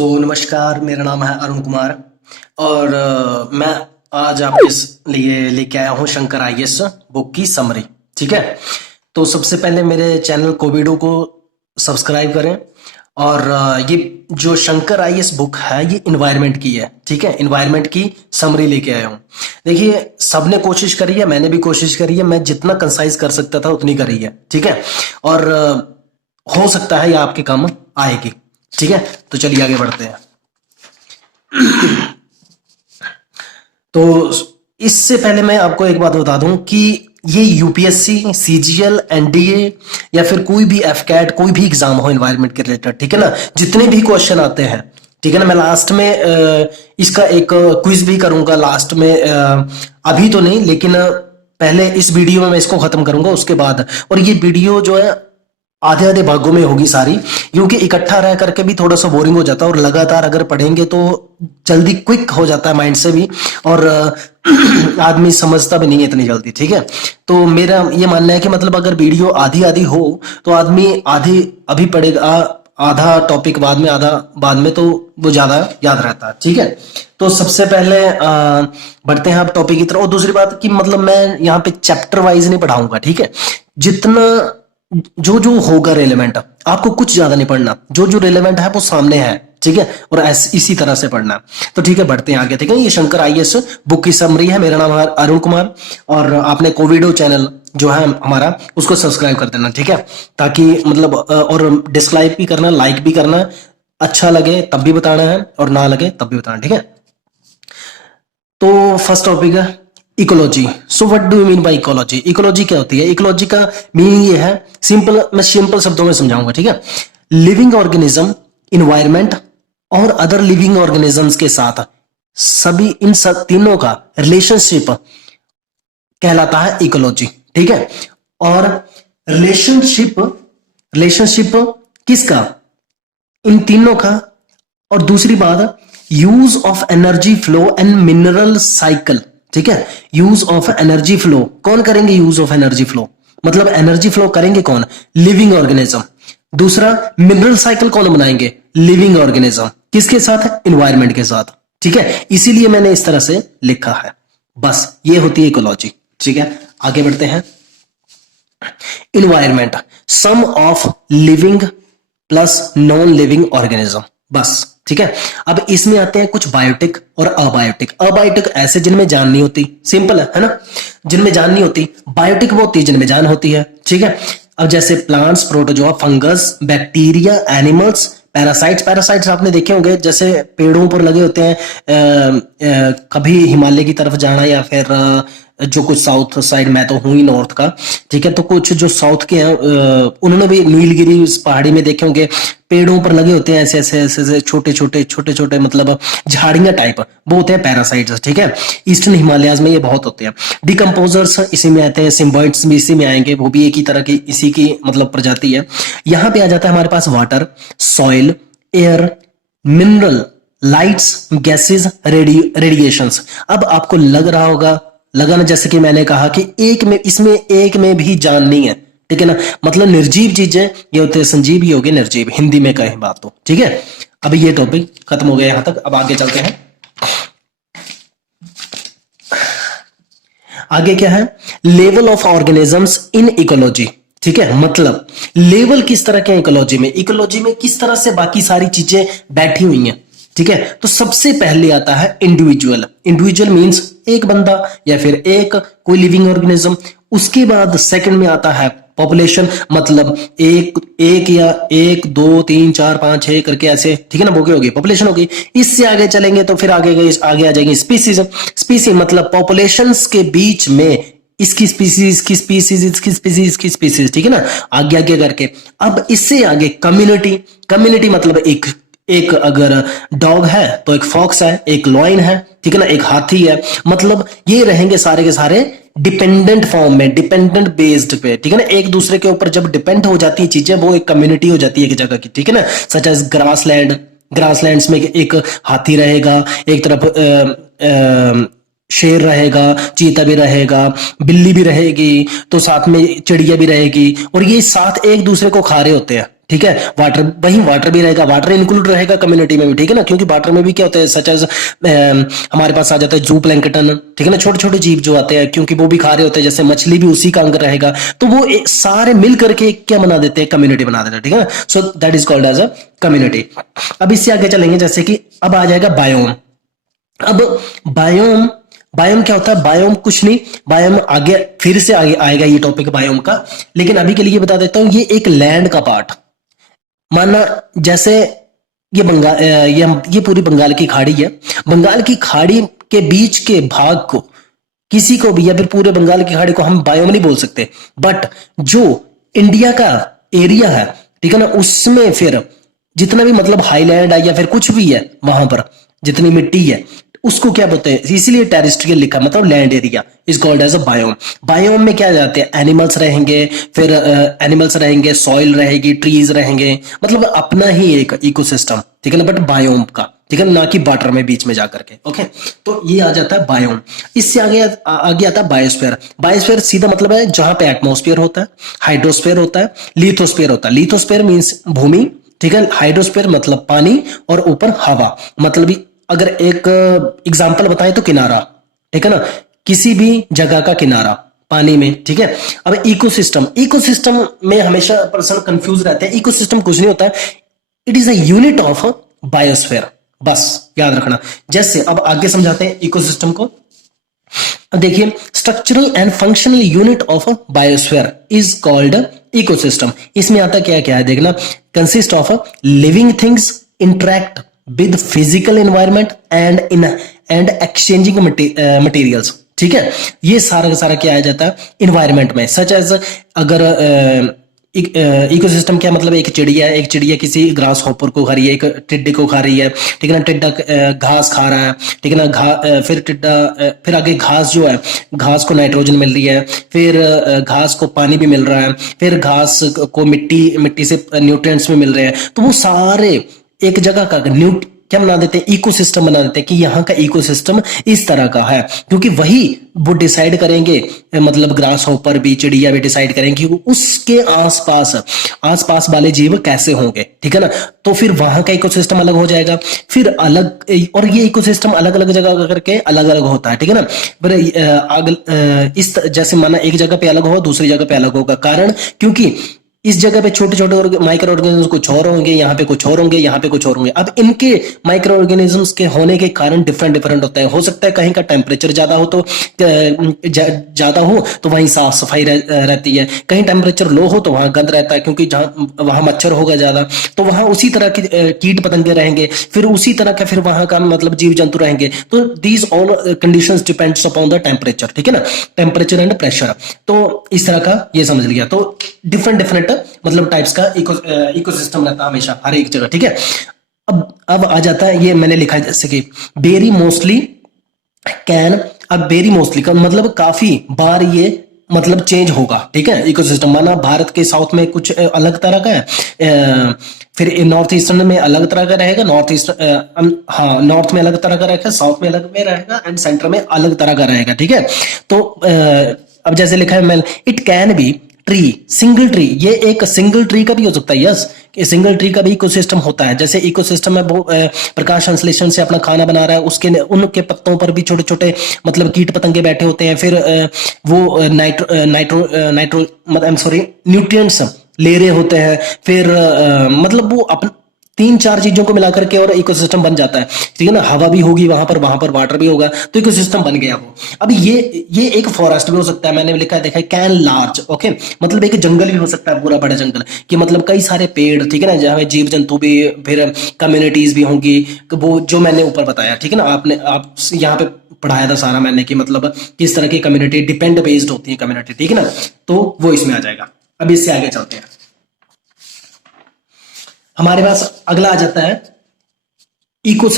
नमस्कार, मेरा नाम है अरुण कुमार और मैं आज आपके लिए लेके आया हूँ शंकर आईएएस बुक की समरी। ठीक है, तो सबसे पहले मेरे चैनल कोविडो को सब्सक्राइब करें और ये जो शंकर आईएएस बुक है ये इन्वायरमेंट की है। ठीक है, इन्वायरमेंट की समरी लेके आया हूँ। देखिए, सबने कोशिश करी है, मैंने भी कोशिश करी है, मैं जितना कंसाइज कर सकता था उतनी करी है। ठीक है, और हो सकता है ये आपके काम आएगी। ठीक है, तो चलिए आगे बढ़ते हैं। तो इससे पहले मैं आपको एक बात बता दूं कि ये यूपीएससी, सीजीएल, एनडीए या फिर कोई भी एफकैट, कोई भी एग्जाम हो एनवायरनमेंट के रिलेटेड, ठीक है ना, जितने भी क्वेश्चन आते हैं, ठीक है ना, मैं लास्ट में इसका एक क्विज भी करूंगा लास्ट में। अभी तो नहीं, लेकिन पहले इस वीडियो में मैं इसको खत्म करूंगा उसके बाद। और ये वीडियो जो है आधे आधे भागों में होगी सारी, क्योंकि इकट्ठा रह करके भी थोड़ा सा बोरिंग हो जाता है और लगातार अगर पढ़ेंगे तो जल्दी क्विक हो जाता है माइंड से भी, और आदमी समझता भी नहीं है इतनी जल्दी। ठीक है, तो मेरा ये मानना है कि मतलब अगर वीडियो आधी आधी हो तो आदमी आधी अभी पढ़ेगा, आधा टॉपिक बाद में, आधा बाद में, तो वो ज्यादा याद रहता है। ठीक है, तो सबसे पहले बढ़ते हैं आप टॉपिक की तरफ। और दूसरी बात कि मतलब मैं यहाँ पे चैप्टर वाइज नहीं पढ़ाऊंगा। ठीक है, जितना जो जो होगा रेलेवेंट, आपको कुछ ज्यादा नहीं पढ़ना, जो जो रेलेवेंट है वो सामने है। ठीक है, और इसी तरह से पढ़ना। तो ठीक है, बढ़ते हैं आगे। ठीक है, ये शंकर आईएएस बुक की समरी है। मेरा नाम है अरुण कुमार और आपने कोविडो चैनल जो है हमारा उसको सब्सक्राइब कर देना। ठीक है, ताकि मतलब और डिसलाइक भी करना, लाइक भी करना, अच्छा लगे तब भी बताना है और ना लगे तब भी बताना। ठीक है, तो फर्स्ट टॉपिक है ecology. So what do you mean by ecology? Ecology क्या होती है? इकोलॉजी का मीनिंग ये है, सिंपल, मैं सिंपल शब्दों में समझाऊंगा। ठीक है, लिविंग ऑर्गेनिज्म, इन्वायरमेंट और अदर लिविंग ऑर्गेनिजम्स के साथ सभी इन सब तीनों का रिलेशनशिप कहलाता है इकोलॉजी। ठीक है, और रिलेशनशिप रिलेशनशिप किसका? इन तीनों का। और दूसरी बात, use of energy flow and mineral cycle. ठीक है, यूज ऑफ एनर्जी फ्लो कौन करेंगे? यूज ऑफ एनर्जी फ्लो मतलब एनर्जी फ्लो करेंगे कौन? Living organism. दूसरा, मिनरल साइकिल कौन बनाएंगे? Living organism. किसके साथ? एनवायरमेंट के साथ। ठीक है, इसीलिए मैंने इस तरह से लिखा है। बस ये होती है इकोलॉजी। ठीक है, आगे बढ़ते हैं। Environment, sum of living plus non living organism. बस ठीक है, अब इसमें आते हैं कुछ बायोटिक और अबायोटिक। अबायोटिक ऐसे जिनमें जान नहीं होती, सिंपल है ना, जिनमें जान नहीं होती। बायोटिक वो होती है जिनमें जान होती है। ठीक है, अब जैसे plants, protozoa, fungus, bacteria, animals, parasites. Parasites आपने देखे होंगे, जैसे पेड़ों पर लगे होते हैं। कभी हिमालय की तरफ जाना या फिर जो कुछ साउथ साइड, मैं तो हूं ही नॉर्थ का। ठीक है, तो कुछ जो साउथ के हैं उन्होंने भी नीलगिरी उस पहाड़ी में देखे होंगे, पेड़ों पर लगे होते हैं ऐसे ऐसे ऐसे छोटे छोटे छोटे छोटे, मतलब झाड़ियां टाइप, वो होते हैं पैरासाइट्स। ठीक है, ईस्टर्न हिमालयाज में ये बहुत होते हैं। डिकम्पोजर्स इसी में आते हैं, सिम्बाइट्स भी इसी में आएंगे, वो भी एक ही तरह की इसी की मतलब प्रजाति है। यहां पे आ जाता है हमारे पास water, soil, air, mineral, lights, gases, radiations. अब आपको लग रहा होगा, लगा ना, जैसे कि मैंने कहा कि एक में, इसमें एक में भी जान नहीं है। ठीक है ना, मतलब निर्जीव चीजें ये होते हैं, संजीव ही हो गए निर्जीव, हिंदी में कहें बात तो। ठीक है, अब ये टॉपिक खत्म हो गया यहां तक। अब आगे चलते हैं। आगे क्या है? Level of organisms in ecology. ठीक है, मतलब लेवल किस तरह के इकोलॉजी में, इकोलॉजी में किस तरह से बाकी सारी चीजें बैठी हुई हैं। ठीक है, तो सबसे पहले आता है इंडिविजुअल। इंडिविजुअल मींस एक बंदा या फिर एक कोई लिविंग ऑर्गेनिज्म। उसके बाद सेकंड में आता है पॉपुलेशन, मतलब एक या एक, दो, तीन, चार, पांच, छह करके ऐसे। ठीक है ना, बोगे होगी, पॉपुलेशन होगी। इससे आगे चलेंगे तो फिर आगे आ जाएंगे स्पीसीज। स्पीसीज मतलब पॉपुलेशंस के बीच में इसकी स्पीसीज, इसकी स्पीसीज, इसकी स्पीसीज, इसकी स्पीसीज। ठीक है ना, आगे आगे करके। अब इससे आगे कम्युनिटी। कम्युनिटी मतलब एक अगर डॉग है तो एक फॉक्स है, एक लॉइन है, ठीक है ना, एक हाथी है। मतलब ये रहेंगे सारे के सारे डिपेंडेंट फॉर्म में, डिपेंडेंट बेस्ड पे। ठीक है ना, एक दूसरे के ऊपर जब डिपेंड हो जाती है चीजें, वो एक कम्युनिटी हो जाती है एक जगह की। ठीक है ना, सच एज ग्रासलैंड। ग्रासलैंड्स में एक हाथी रहेगा, एक तरफ शेर रहेगा, चीता भी रहेगा, बिल्ली भी रहेगी, तो साथ में चिड़िया भी रहेगी, और ये साथ एक दूसरे को खा रहे होते हैं। ठीक है। वाटर, वही वाटर भी रहेगा, वाटर इंक्लूड रहेगा कम्युनिटी में भी, ठीक है ना, क्योंकि वाटर में भी क्या होता है, सच एज हमारे पास आ जाता है जू प्लैंकटन, ठीक है ना, छोटे छोटे जीव जो आते हैं, क्योंकि वो भी खा रहे होते हैं, जैसे मछली भी उसी का अंग रहेगा, तो वो सारे मिल करके क्या बना देते हैं, कम्युनिटी बना देते हैं, ठीक है ना। So that is called as a community. अब इससे आगे चलेंगे, जैसे कि अब आ जाएगा बायोम। अब बायोम, बायोम क्या होता है, बायोम कुछ नहीं, बायोम आगे फिर से आगे आएगा ये टॉपिक बायोम का, लेकिन अभी के लिए बता देता हूं, ये एक लैंड का पार्ट, माना जैसे ये बंगाल, ये पूरी बंगाल की खाड़ी है, बंगाल की खाड़ी के बीच के भाग को किसी को भी, या फिर पूरे बंगाल की खाड़ी को हम बायोम नहीं बोल सकते, बट जो इंडिया का एरिया है, ठीक है ना, उसमें फिर जितना भी मतलब हाईलैंड है या फिर कुछ भी है, वहां पर जितनी मिट्टी है उसको क्या बोलते हैं, इसीलिए टेरेस्ट्रियल लिखा, मतलब land area is called as a biome. Biome में क्या जाते हैं, एनिमल्स रहेंगे, फिर एनिमल्स रहेंगे, सॉइल रहेगी, ट्रीज रहेंगे, मतलब अपना ही एक इकोसिस्टम, ठीक है ना, बट बायोम का, ठीक है ना कि वाटर में बीच में जाकर के। ओके, तो ये आ जाता है बायोम। इससे आगे आता है बायोस्फीयर। बायोस्फीयर सीधा मतलब है जहां पे एटमॉस्फेयर होता है, हाइड्रोस्फीयर होता है, लिथोस्फीयर होता है। लिथोस्फीयर मीन्स भूमि, ठीक है, हाइड्रोस्फीयर मतलब पानी, और ऊपर हवा, मतलब अगर एक एग्जाम्पल बताएं तो किनारा, ठीक है ना, किसी भी जगह का किनारा पानी में, ठीक है। अब इकोसिस्टम, इकोसिस्टम में हमेशा पर्सन कंफ्यूज रहते हैं, इकोसिस्टम कुछ नहीं होता है, it is a unit of biosphere, बस याद रखना। जैसे अब आगे समझाते हैं इकोसिस्टम को। अब देखिए, structural and functional unit of biosphere is called ecosystem. इसमें आता क्या क्या है देखना, consist of living things interact with physical environment and exchanging materials, ठीक है। ये सारा का सारा क्या आ जाता है इन्वायरमेंट में, सच एज अगर इकोसिस्टम क्या मतलब, एक चिड़िया है, एक चिड़िया किसी ग्रास हॉपर को खा रही है, एक टिड्डे को खा रही है, ठीक है ना, टिड्डा घास खा रहा है, ठीक है ना, फिर टिड्डा फिर आगे घास जो है, घास को नाइट्रोजन मिल रही है, फिर घास को पानी भी मिल रहा है, फिर घास को मिट्टी मिट्टी से न्यूट्रिएंट्स भी मिल रहे हैं, तो वो सारे एक जगह का क्या बना देते हैं, इकोसिस्टम बना देते हैं, कि यहाँ का इकोसिस्टम इस तरह का है, क्योंकि वही वो डिसाइड करेंगे, मतलब ग्रास हॉपर भी, चिड़िया भी डिसाइड करेंगे कि उसके आसपास वाले जीव कैसे होंगे, ठीक है ना। तो फिर वहां का इकोसिस्टम अलग हो जाएगा, फिर अलग, और ये इकोसिस्टम अलग अलग जगह करके अलग अलग होता है, ठीक है ना। पर इस जैसे माना एक जगह पे अलग हो, दूसरी जगह पे अलग होगा, कारण क्योंकि इस जगह पे छोटे छोटे माइक्रो ऑर्गेनिज्म कुछ और होंगे, यहाँ पे कुछ और होंगे, यहाँ पे कुछ और होंगे। अब इनके माइक्रो ऑर्गेनिजम्स के होने के कारण डिफरेंट डिफरेंट होता है। हो सकता है कहीं का टेम्परेचर ज्यादा हो तो ज्यादा हो तो वहीं साफ सफाई रहती है, कहीं टेम्परेचर लो हो तो वहां गंद रहता है, क्योंकि जहां वहां मच्छर होगा ज्यादा, तो वहां उसी तरह की कीट पतंगे रहेंगे, फिर उसी तरह का फिर वहां का मतलब जीव जंतु रहेंगे। तो these all conditions depends upon the temperature, ठीक है ना, टेम्परेचर एंड प्रेशर। तो इस तरह का ये समझ लिया। तो डिफरेंट डिफरेंट मतलब टाइप्स का इकोसिस्टम रहता है हमेशा हर एक जगह, ठीक है। अब आ जाता है, ये मैंने लिखा है जैसे कि वेरी मोस्टली कैन, अब वेरी मोस्टली का मतलब काफी बार ये मतलब चेंज होगा, ठीक है, इकोसिस्टम। माना भारत के साउथ में कुछ अलग तरह का है, फिर नॉर्थ ईस्टर्न में अलग तरह का रहेगा, नॉर्थ ईस्ट हाँ नॉर्थ में अलग तरह का रहेगा, साउथ में अलग में रहेगा, एंड सेंटर में अलग तरह का रहेगा, ठीक है। तो अब जैसे लिखा है मैं, it can be tree, single tree, ये एक सिंगल ट्री का भी हो सकता है, यस, सिंगल ट्री का भी इकोसिस्टम होता है। जैसे इकोसिस्टम में वो प्रकाश संश्लेषण से अपना खाना बना रहा है, उसके उनके पत्तों पर भी छोटे छोटे मतलब कीट पतंगे बैठे होते हैं, फिर वो नाइट्रो मतलब सॉरी न्यूट्रिएंट्स ले रहे होते हैं, फिर मतलब वो अपन तीन चार चीजों को मिलाकर के और इकोसिस्टम बन जाता है, ठीक है ना। हवा भी होगी वहां पर वाटर भी होगा, तो इकोसिस्टम बन गया वो। अब ये एक फॉरेस्ट भी हो सकता है, मैंने लिखा है देखा है, कैन लार्ज, ओके, मतलब एक जंगल भी हो सकता है, पूरा बड़ा जंगल, कि मतलब कई सारे पेड़, ठीक है ना, जहां जीव जंतु भी, फिर कम्युनिटीज भी होंगी, वो जो मैंने ऊपर बताया, ठीक है ना, आप यहाँ पे पढ़ाया था सारा मैंने, कि मतलब किस तरह की कम्युनिटी डिपेंड बेस्ड होती है कम्युनिटी, ठीक है ना, तो वो इसमें आ जाएगा। अब इससे आगे चलते हैं, हमारे पास अगला आ जाता है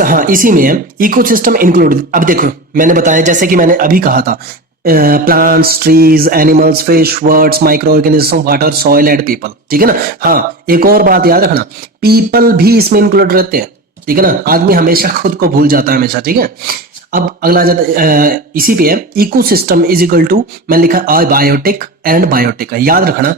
हाँ इसी में है इकोसिस्टम इंक्लूड। अब देखो मैंने बताया, जैसे कि मैंने अभी कहा था, plants, trees, animals, fish, words, micro organism, water, soil and people, ठीक है ना। हाँ एक और बात याद रखना, पीपल भी इसमें इंक्लूड रहते हैं, ठीक है ना, आदमी हमेशा खुद को भूल जाता है हमेशा, ठीक है। अब अगला आ जाता है इसी पे है, इकोसिस्टम इज इक्वल टू, मैंने लिखा अबायोटिक एंड बायोटिक, याद रखना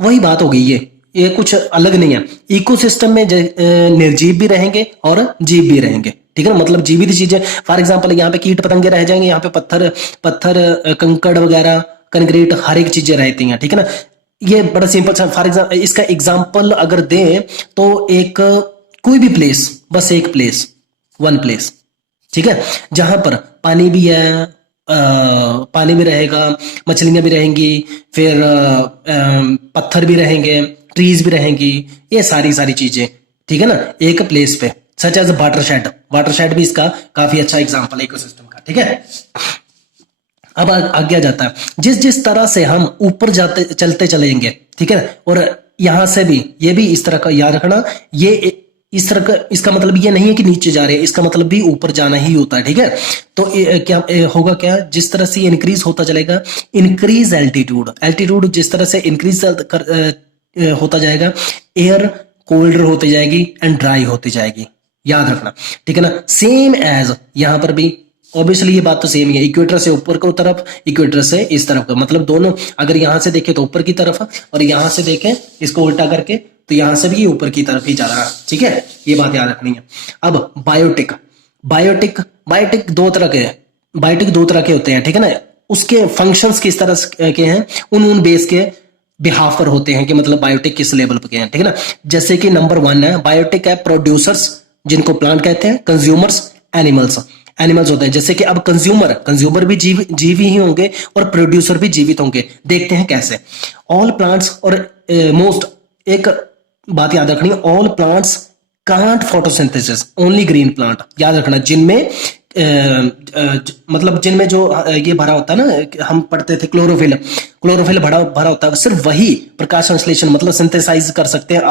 वही बात हो गई, ये ये कुछ अलग नहीं है। इकोसिस्टम में निर्जीव भी रहेंगे और जीव भी रहेंगे, ठीक है ना। मतलब जीवित चीजें, फॉर एग्जांपल यहाँ पे कीट पतंगे रह जाएंगे, यहाँ पे पत्थर पत्थर कंकड़ वगैरह, कंक्रीट, हर एक चीजें रहती हैं, ठीक है ना। ये बड़ा सिंपल सा फॉर एग्जाम्पल, इसका एग्जांपल अगर दें तो एक कोई भी प्लेस, बस एक प्लेस, वन प्लेस, ठीक है, जहां पर पानी भी है, पानी भी रहेगा, मछलियां भी रहेंगी, फिर पत्थर भी रहेंगे, ट्रीज भी रहेंगी, ये सारी सारी चीजें, ठीक है ना, एक प्लेस पे, सच एज वाटरशेड। वाटरशेड भी इसका काफी अच्छा एग्जांपल है इकोसिस्टम का, ठीक है। अब आगे जाता है, जिस जिस तरह से हम ऊपर जाते चलते चलेंगे, ठीक है, और यहां से भी, ये भी इस तरह का याद रखना, ये इस तरह का, इसका मतलब ये नहीं है कि नीचे जा रहे हैं, इसका मतलब भी ऊपर जाना ही होता है, ठीक है। तो क्या होगा, क्या जिस तरह से इंक्रीज होता चलेगा, इंक्रीज एल्टीट्यूड, एल्टीट्यूड जिस तरह से इंक्रीज होता जाएगा, एयर कोल्डर होती जाएगी एंड ड्राई होती जाएगी, याद रखना, ठीक है ना। सेम एज यहां पर भी ऑब्वियसली ये बात तो सेम ही है, इक्वेटर से ऊपर को तरफ, इक्वेटर से इस तरफ का, मतलब दोनों, अगर यहां से देखें तो ऊपर की तरफ, और यहां से देखें इसको उल्टा करके तो यहां से भी ये ऊपर की तरफ ही जा रहा है, ठीक है, ये बात याद रखनी है। अब बायोटिक, बायोटिक बायोटिक दो तरह के, बायोटिक दो तरह के होते हैं, ठीक है ना। उसके फंक्शंस किस तरह के हैं, उन बेस के बिहाफ पर होते हैं कि मतलब बायोटिक किस लेवल पे हैं, ठीक है ना। जैसे कि नंबर 1 है बायोटिक है प्रोड्यूसर्स, जिनको प्लांट कहते हैं, कंज्यूमर्स एनिमल्स, एनिमल्स होते हैं। जैसे कि अब कंज्यूमर भी जीव ही होंगे और प्रोड्यूसर भी जीवित होंगे, देखते हैं कैसे। ऑल प्लांट्स और मोस्ट, एक बात याद रखनी, all plants can't photosynthesis, only green plant, याद रखना, जिनमें मतलब जिनमें जो ये भरा होता है ना, हम पढ़ते थे क्लोरोफिल, क्लोरोफिल भरा भरा होता है, सिर्फ वही प्रकाश संश्लेषण मतलब सिंथेसाइज कर सकते हैं,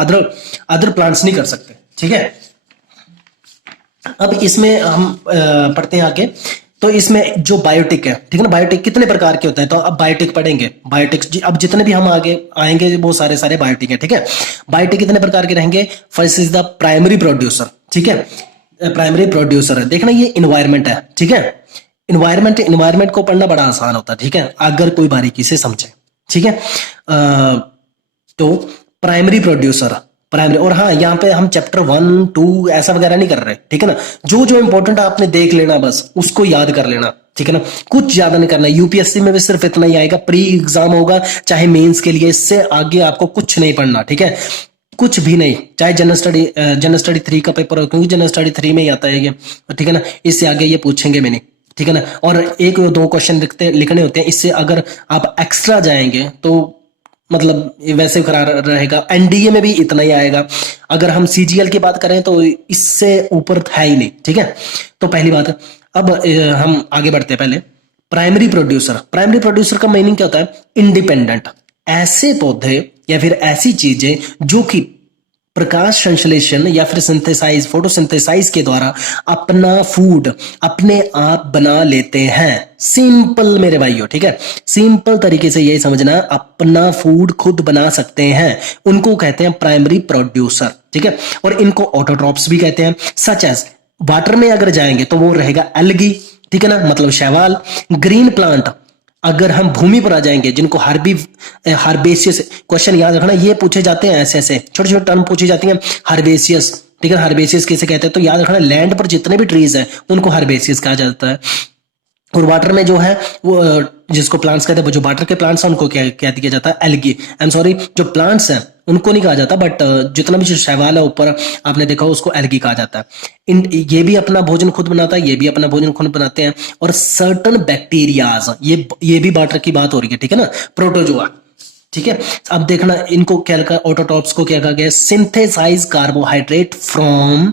अदर प्लांट्स नहीं कर सकते, ठीक है। अब इसमें हम पढ़ते हैं आगे, तो इसमें जो बायोटिक है, ठीक है ना, बायोटिक कितने प्रकार के होते हैं, तो अब बायोटिक पढ़ेंगे, बायोटिक अब जितने भी हम आगे आएंगे वो सारे सारे बायोटिक है, ठीक है। बायोटिक कितने प्रकार के रहेंगे, first is the primary producer, ठीक है, प्राइमरी प्रोड्यूसर है, देखना ये इन्वायरमेंट है, ठीक है। इन्वायरमेंट को पढ़ना बड़ा आसान होता है, ठीक है, अगर कोई बारीकी से समझे, ठीक है। तो प्राइमरी प्रोड्यूसर, प्राइमरी, और हाँ यहाँ पे हम चैप्टर 1 2 ऐसा वगैरह नहीं कर रहे, ठीक है ना। जो जो इंपॉर्टेंट आपने देख लेना, बस उसको याद कर लेना, ठीक है ना, कुछ ज्यादा नहीं करना। यूपीएससी में भी सिर्फ इतना ही आएगा, प्री एग्जाम होगा चाहे मेंस के लिए, इससे आगे आपको कुछ नहीं पढ़ना, ठीक है, कुछ भी नहीं, चाहे जनरल स्टडी 3 का पेपर हो, क्योंकि जनरल स्टडी 3 में ही आता है ये, ठीक है ना, इससे आगे ये पूछेंगे मैंने, ठीक है ना। और एक या दो क्वेश्चन लिखने होते हैं, इससे अगर आप एक्स्ट्रा जाएंगे तो मतलब वैसे करार रहेगा। एनडीए में भी इतना ही आएगा, अगर हम सीजीएल की बात करें तो इससे ऊपर है ही नहीं, ठीक है। तो पहली बात, अब हम आगे बढ़ते हैं। पहले प्राइमरी प्रोड्यूसर, प्राइमरी प्रोड्यूसर का मीनिंग क्या होता है, इंडिपेंडेंट, ऐसे पौधे या फिर ऐसी चीजें जो कि प्रकाश संश्लेषण या फिर सिंथेसाइज, फोटोसिंथेसाइज के द्वारा अपना फूड अपने आप बना लेते हैं। सिंपल मेरे भाइयों, ठीक है, सिंपल तरीके से यही समझना, अपना फूड खुद बना सकते हैं, उनको कहते हैं प्राइमरी प्रोड्यूसर, ठीक है। और इनको ऑटोट्रॉप्स भी कहते हैं, सच एज वाटर में अगर जाएंगे तो वो रहेगा एल्गी, ठीक है ना, मतलब शैवाल। ग्रीन प्लांट, अगर हम भूमि पर आ जाएंगे, जिनको हार्बेसियस, क्वेश्चन याद रखना, ये पूछे जाते हैं, ऐसे ऐसे छोटे छोटे टर्म पूछी जाती हैं, हार्बेसियस, ठीक है, हार्बेसियस किसे कहते हैं, तो याद रखना, लैंड पर जितने भी ट्रीज हैं उनको हार्बेसियस कहा जाता है। और वाटर में जो है वो जिसको प्लांट्स कहते हैं, वो जो वाटर के प्लांट्स हैं उनको क्या दिया जाता है, एल्गी। आई एम सॉरी, जो प्लांट्स हैं उनको नहीं कहा जाता, बट जितना भी जो शैवाल है ऊपर आपने देखा उसको एल्गी कहा जाता है। ये भी अपना भोजन खुद बनाता है, ये भी अपना भोजन खुद बनाते हैं। और सर्टन बैक्टीरियाज, ये भी वाटर की बात हो रही है, ठीक है ना, प्रोटोजोआ, ठीक है। अब देखना इनको क्या कहा, ऑटोटॉप्स को क्या कहा गया, synthesize carbohydrate from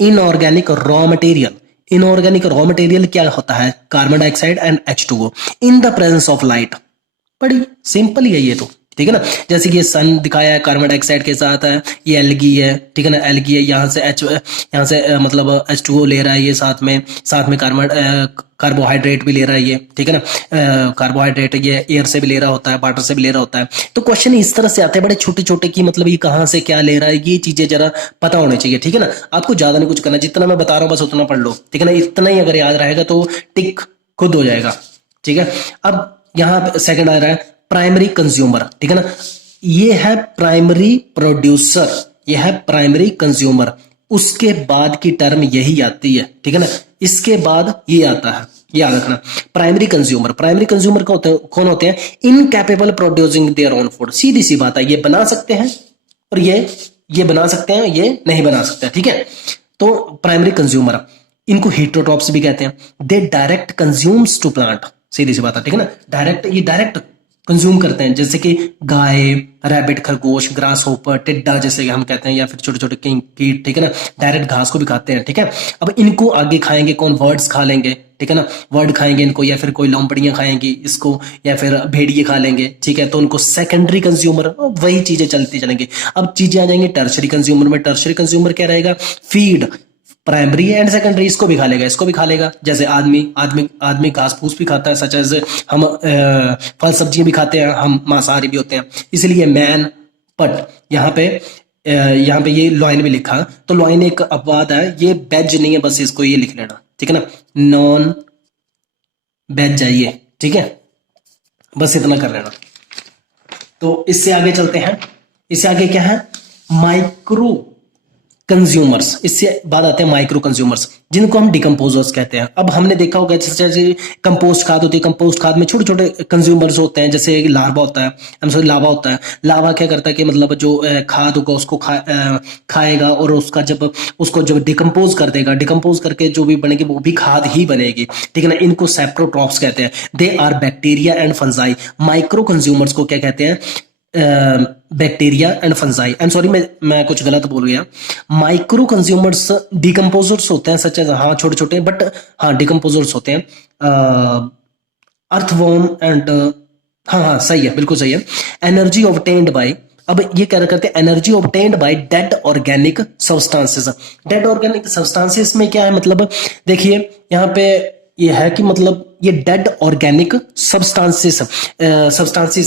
inorganic raw material. Inorganic raw material क्या होता है, carbon dioxide and H2O in the presence of light. बड़ी सिंपल ही है ये तो, ठीक है ना। जैसे कि ये सन दिखाया है कार्बन डाइऑक्साइड के साथ है, ये एल्गी है, ठीक है ना, एल्गी है, यहाँ से मतलब H2O ले रहा है ये, साथ में कार्बोहाइड्रेट भी ले रहा है ये, ठीक है ना। कार्बोहाइड्रेट ये एयर से भी ले रहा होता है, वाटर से भी ले रहा होता है। तो क्वेश्चन इस तरह से आते हैं बड़े छोटे छोटे की, मतलब ये कहाँ से क्या ले रहा है, ये चीजें जरा पता होनी चाहिए, ठीक है ना। आपको ज्यादा नहीं कुछ करना, जितना मैं बता रहा हूँ बस उतना पढ़ लो, ठीक है ना। इतना ही अगर याद रहेगा तो टिक खुद हो जाएगा, ठीक है। अब यहाँ सेकंड आ रहा है प्राइमरी कंज्यूमर, ठीक है ना। ये है प्राइमरी प्रोड्यूसर, ये है प्राइमरी कंज्यूमर, उसके बाद की टर्म यही आती है, ठीक है ना। इसके बाद ये आता है, याद रखना, प्राइमरी कंज्यूमर। प्राइमरी कंज्यूमर का कौन होते हैं? Incapable producing their own food. सीधी सी बात है, ये बना सकते हैं और ये बना सकते हैं, ये नहीं बना सकते, ठीक है। तो प्राइमरी कंज्यूमर, इनको हेटेरोट्रॉप्स भी कहते हैं। दे डायरेक्ट कंज्यूम्स टू प्लांट, सीधी सी बात है, ठीक है ना। डायरेक्ट, ये डायरेक्ट कंज्यूम करते हैं, जैसे कि गाय, रैबिट, खरगोश, ग्रास होपर, टिड्डा जैसे हम कहते हैं, या फिर छोटे छोटे कीट, ठीक है ना। डायरेक्ट घास को भी खाते हैं, ठीक है। अब इनको आगे खाएंगे कौन? बर्ड्स खा लेंगे, ठीक है ना। बर्ड खाएंगे इनको, या फिर कोई लोमड़ियां खाएंगी इसको, या फिर भेड़िए खा लेंगे, ठीक है। तो उनको सेकेंडरी कंज्यूमर, वही चीजें चलती चलेंगी। अब चीजें आ जाएंगी टर्शरी कंज्यूमर में। टर्शरी कंज्यूमर क्या रहेगा? फीड। प्राइमरी एंड सेकेंडरी, इसको भी खा लेगा, इसको भी खा लेगा। जैसे आदमी घास फूस भी खाता है, सच एज हम फल सब्जियां भी खाते हैं, हम मांसाहारी भी होते हैं, इसलिए मैन। बट यहाँ पे ये लॉइन भी लिखा, तो लॉइन एक अपवाद है, ये वेज नहीं है, बस इसको ये लिख लेना, ठीक है ना। नॉन वेज चाहिए, ठीक है, बस इतना कर लेना। तो इससे आगे चलते हैं। इससे आगे क्या है? Micro consumers. इससे बाद आते हैं माइक्रो कंज्यूमर्स, जिनको हम डिकम्पोजर्स कहते हैं। अब हमने देखा होगा जैसे कंपोस्ट खाद होती है, कंपोस्ट खाद में छोटे छोटे कंज्यूमर्स होते हैं, जैसे लार्वा होता है, लावा होता है। लावा क्या करता है कि मतलब जो खाद होगा उसको खाएगा, और उसको जब डिकम्पोज कर देगा, डिकम्पोज करके जो भी बनेगी वो भी खाद ही बनेगी, ठीक है ना। इनको सेप्रोट्रॉप्स कहते हैं। They are bacteria and fungi. Micro consumers को क्या कहते हैं? Bacteria and fungi. I am sorry, मैं कुछ गलत बोल गया। माइक्रो कंज्यूमर्स डिकम्पोजर्स होते हैं, सच है, हाँ छोटे छोटे, बट हाँ डिकम्पोजर्स होते हैं। अर्थवॉर्म एंड, हाँ सही है, बिल्कुल सही है। एनर्जी ऑब्टेन्ड बाय, अब ये क्या करते हैं? Energy obtained by dead organic substances. Dead organic substances में क्या है? मतलब देखिए यहाँ पे ये है कि मतलब ये डेड ऑर्गेनिक सब्सटेंसेस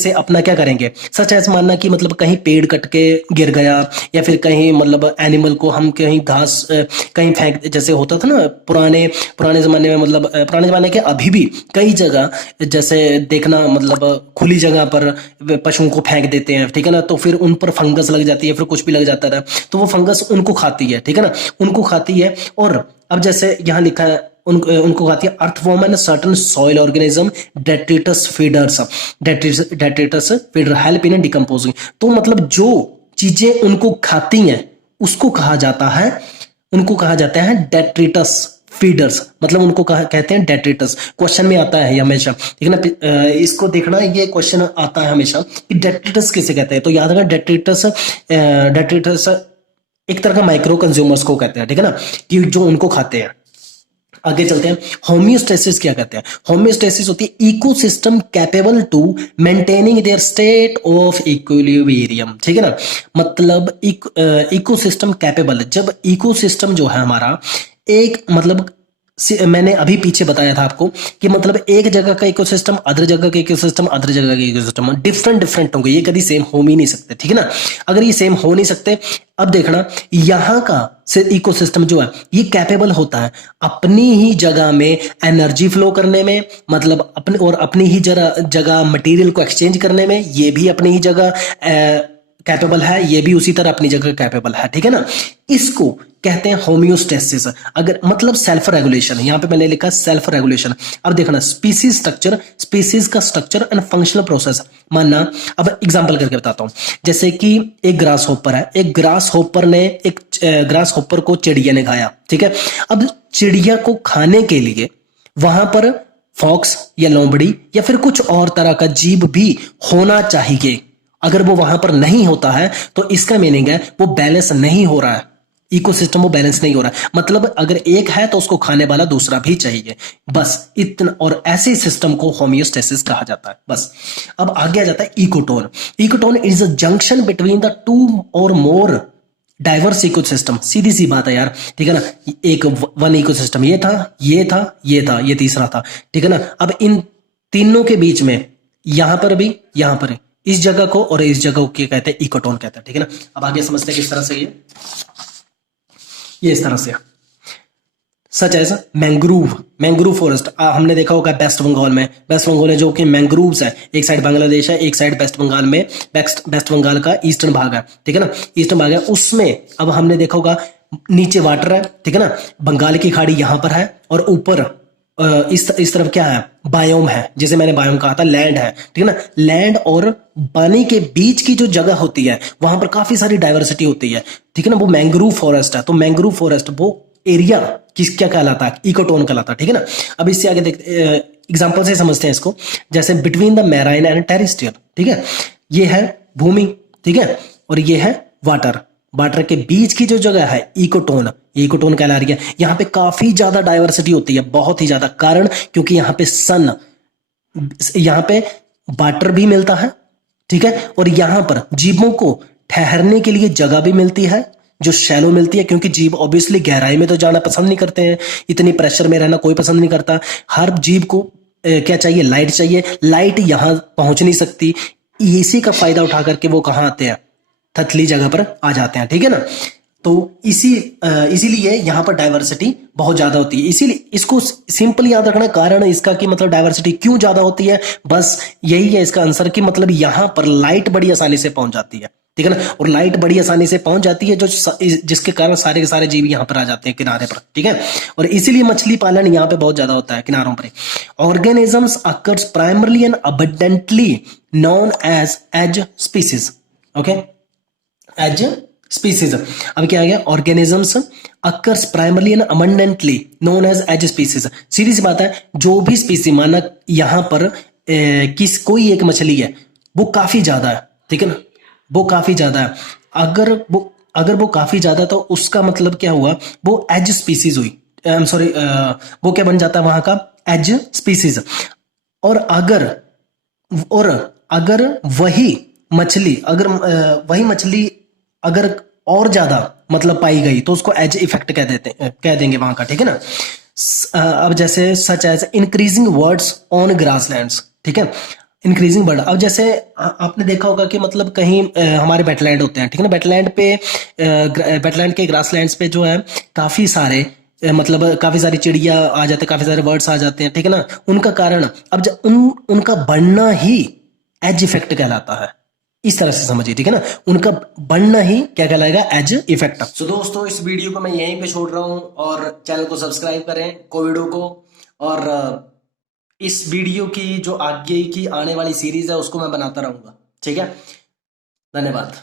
से अपना क्या करेंगे? सच एज मानना कि मतलब कहीं पेड़ कट के गिर गया, या फिर कहीं मतलब एनिमल को हम कहीं घास कहीं फेंक, जैसे होता था ना पुराने जमाने में, मतलब पुराने जमाने के अभी भी कई जगह जैसे देखना, मतलब खुली जगह पर पशुओं को फेंक देते हैं, ठीक है ना। तो फिर उन पर फंगस लग जाती है, फिर कुछ भी लग जाता था, तो वो फंगस उनको खाती है, ठीक है ना, उनको खाती है। और अब जैसे यहाँ लिखा है, उनको खाती है earthworm and certain soil organism, detritus feeders. Detritus feeder help in decomposing. तो मतलब जो चीजें उनको खाती हैं उसको कहा जाता है डेट्रिटस फीडर्स, मतलब उनको कहते हैं डेट्रिटस। क्वेश्चन में आता है हमेशा, ठीक है ना। इसको देखना, ये क्वेश्चन आता है हमेशा कि डेट्रिटस किसे कहते हैं। तो याद रखना, डेट्रिटस एक तरह का माइक्रो कंज्यूमर्स को कहते हैं, ठीक है ना, कि जो उनको खाते हैं। आगे चलते हैं। होम्योस्टेसिस क्या कहते हैं? होम्योस्टेसिस होती है ecosystem capable to maintaining their state of equilibrium, ठीक है ना। मतलब इकोसिस्टम कैपेबल, जब इकोसिस्टम जो है हमारा एक, मतलब मैंने अभी पीछे बताया था आपको कि मतलब एक जगह का इकोसिस्टम, अदर जगह का इकोसिस्टम, अदर जगह का इकोसिस्टम डिफरेंट होंगे, ये कभी सेम हो ही नहीं सकते, ठीक है ना। अगर ये सेम हो नहीं सकते, अब देखना यहाँ का इकोसिस्टम जो है ये कैपेबल होता है अपनी ही जगह में एनर्जी फ्लो करने में, मतलब अपनी ही जगह मटेरियल को एक्सचेंज करने में, ये भी अपनी ही जगह कैपेबल है, ये भी उसी तरह अपनी जगह कैपेबल है, ठीक है ना। इसको कहते हैं होम्योस्टेसिस। अगर मतलब सेल्फ रेगुलेशन, यहां पे मैंने लिखा सेल्फ रेगुलेशन। अब देखना, स्पीसीज का स्ट्रक्चर एंड फंक्शनल प्रोसेस। मानना, अब एग्जांपल करके बताता हूं, जैसे कि एक ग्रास होपर है, एक ग्रास होपर को चिड़िया ने खाया, ठीक है। अब चिड़िया को खाने के लिए वहां पर फॉक्स या लोमड़ी या फिर कुछ और तरह का जीव भी होना चाहिए। अगर वो वहां पर नहीं होता है तो इसका मीनिंग है वो बैलेंस नहीं हो रहा है, इकोसिस्टम वो बैलेंस नहीं हो रहा है। मतलब अगर एक है तो उसको खाने वाला दूसरा भी चाहिए, बस इतना। और ऐसे सिस्टम को होम्योस्टेसिस कहा जाता है, बस। अब आगे आ जाता है ecotone. Ecotone is a junction between the two और मोर डाइवर्स इकोसिस्टम। सीधी सी बात है यार, ठीक है ना। एक वन इकोसिस्टम, ये था, ये तीसरा था, ठीक है ना। अब इन तीनों के बीच में यहां पर इस जगह को और इस जगह को क्या कहते हैं? इकोटोन कहते हैं, ठीक है ना। अब आगे समझते हैं किस तरह से ये इस तरह से सच एज मैंग्रूव फॉरेस्ट हमने देखा होगा वेस्ट बंगाल में जो कि मैंग्रूव्स है, एक साइड बांग्लादेश है, एक साइड वेस्ट बंगाल में, वेस्ट बंगाल का ईस्टर्न भाग है, ठीक है ना, ईस्टर्न भाग है, उसमें अब हमने देखा होगा नीचे वाटर है, ठीक है ना, बंगाल की खाड़ी यहां पर है, और ऊपर इस तरफ क्या है, बायोम है, जैसे मैंने बायोम कहा था, लैंड है, ठीक है ना, लैंड और पानी के बीच की जो जगह होती है वहां पर काफी सारी डाइवर्सिटी होती है, ठीक है ना, वो मैंग्रूव फॉरेस्ट है। तो मैंग्रूव फॉरेस्ट वो एरिया किस क्या कहलाता है, इकोटोन कहलाता है, ठीक है ना। अब इससे आगे देखते एग्जाम्पल से समझते हैं इसको, जैसे between the marine and terrestrial, ठीक है, ये है भूमि, ठीक है, और ये है वाटर, वाटर के बीच की जो जगह है इकोटोन कहला रही है। यहाँ पे काफी ज्यादा डाइवर्सिटी होती है, बहुत ही ज्यादा, कारण क्योंकि यहाँ पे यहाँ पे वाटर भी मिलता है, ठीक है, और यहाँ पर जीवों को ठहरने के लिए जगह भी मिलती है जो शैलो मिलती है, क्योंकि जीव ऑब्वियसली गहराई में तो जाना पसंद नहीं करते हैं, इतनी प्रेशर में रहना कोई पसंद नहीं करता। हर जीव को क्या चाहिए, लाइट चाहिए, लाइट यहां पहुंच नहीं सकती, इसी का फायदा उठा करके वो कहां आते हैं, थथली जगह पर आ जाते हैं, ठीक है ना। तो इसीलिए यहाँ पर डाइवर्सिटी बहुत ज्यादा होती है। इसीलिए इसको सिंपल याद रखना, कारण इसका कि मतलब डाइवर्सिटी क्यों ज्यादा होती है, बस यही है इसका आंसर, कि मतलब यहाँ पर लाइट बड़ी आसानी से पहुंच जाती है, ठीक है ना, और लाइट बड़ी आसानी से पहुंच जाती है जिसके कारण सारे के सारे जीव यहाँ पर आ जाते हैं किनारे पर, ठीक है, और इसीलिए मछली पालन यहाँ पे बहुत ज्यादा होता है किनारों पर। Organisms occurs primarily and abundantly known as species, okay, as species. अब क्या आ गया, organisms occurs primarily and abundantly known as species. सीधी सी बात है, जो भी स्पीसी, माना यहां पर कोई एक मछली है, वो काफी ज्यादा है, ठीक है ना, वो काफी ज्यादा है, अगर वो काफी ज्यादा, तो उसका मतलब क्या हुआ, वो एज स्पीसीज हुई, आई एम सॉरी, वो क्या बन जाता है वहां का, एज स्पीसीज। और अगर वही मछली अगर और ज्यादा मतलब पाई गई, तो उसको एज इफेक्ट कह देंगे वहां का, ठीक है ना। अब जैसे such as increasing words on grasslands, ठीक है, इंक्रीजिंग बर्ड। अब जैसे आपने देखा होगा कि मतलब कहीं हमारे वेटलैंड होते हैं, ठीक है ना, वेटलैंड के ग्रासलैंड्स पे जो है काफी सारे मतलब काफी सारी चिड़िया आ जाते हैं, काफी सारे बर्ड्स आ जाते हैं, ठीक है ना, उनका कारण अब जब उनका बढ़ना ही एज इफेक्ट कहलाता है, इस तरह से समझिए, ठीक है ना, उनका बढ़ना ही क्या कहलाएगा, एज इफेक्ट। सो दोस्तों, इस वीडियो को मैं यहीं पे छोड़ रहा हूं, और चैनल को सब्सक्राइब करें, कोविडो को, और इस वीडियो की जो आगे की आने वाली सीरीज है उसको मैं बनाता रहूंगा, ठीक है। धन्यवाद।